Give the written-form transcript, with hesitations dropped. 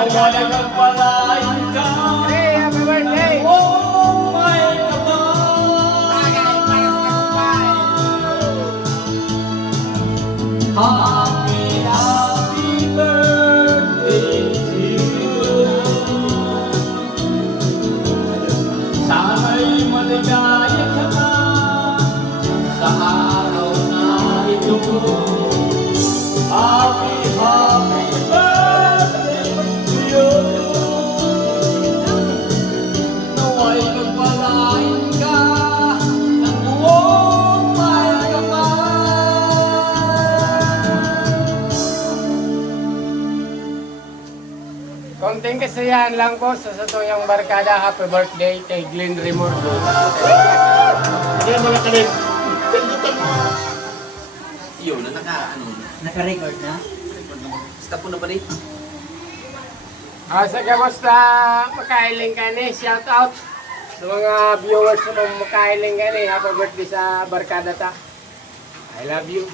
Nawala nagpalain ka. Hey, happy birthday! Oh my God. Happy, happy birthday to you. Sana'y maligaya ka sa araw na ito. Happy, happy birthday to you. Nawa'y nagpalain ka ng buong may Konting kasiyahan lang po sa Satuyang Barkada. Happy birthday kay Glenn Remordo. Kaya mga kanin. Yun, na Naka-record na? Stop mo na ba rin? Sa kamusta makailing ka ni? Shout out sa mga viewers na makailing ka ni. Happy birthday sa Barkada ta. I love you.